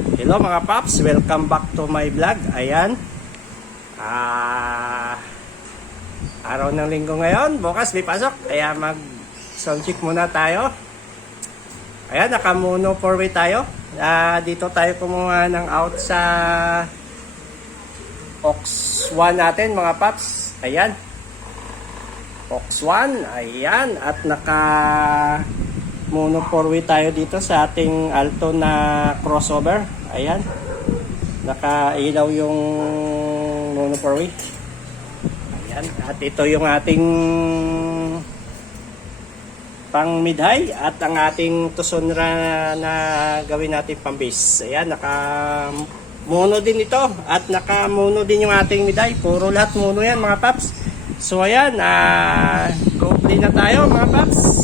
Hello mga paps, welcome back to my vlog. Ayan, araw ng linggo ngayon, bukas may pasok, kaya mag sound check muna tayo. Ayan, nakamuno 4-way tayo. Dito tayo kumuha ng out sa Ox 1 natin mga paps. Ayan, Ox 1, ayan, at naka mono 4-way tayo dito sa ating Alto na crossover. Ayan, nakailaw yung mono 4-way. Ayan, at ito yung ating pang mid-high at ang ating tuson na gawin natin pang base. Ayan, naka mono din ito at naka mono din yung ating mid-high. Puro lahat mono yan mga paps. So ayan, go play na tayo mga paps.